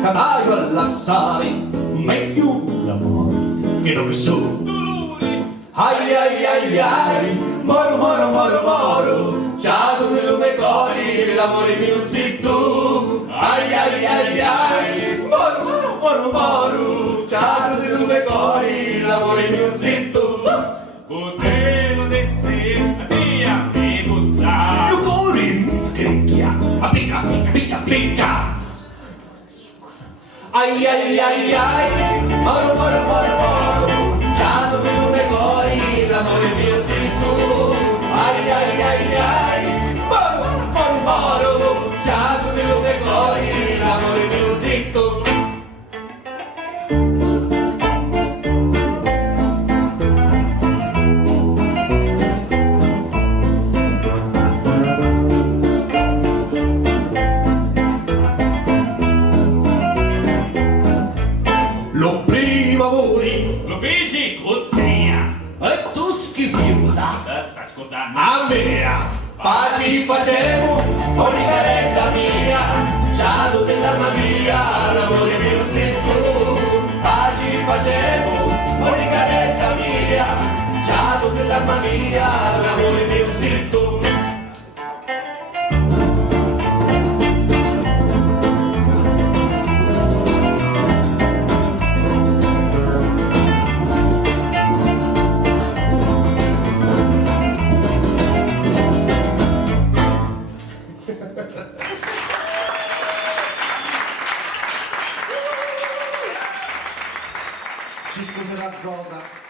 Canaio all'assare, meglio l'amore che non so dolore. Ai ai ai ai, moro moro moro moro, ciao di lume cori, l'amore mio sei tu. Ai ai ai ai, moro moro moro moro, ciao di lume cori, l'amore mio sei tu. Potremo dessi a via e buzzare. Il cuore mi screcchia, a picca picca picca. Ai ai ai ai, moro moro moro moro, già dove lume cori, l'amore mio sei tu. Ai ai ai ai, moro moro moro, già dove lume cori, l'amore mio sei tu. Lo primo amore, Lo vedi cotria? e tu schifiosa, Sta scordando. a mea, paci facemo, ogni caretta mia, giallo dell'arma mia, l'amore mio sei tu. Paci facemo, ogni caretta mia, giallo dell'arma mia, l'amore mio sei tu. Ci scuserà Rosa.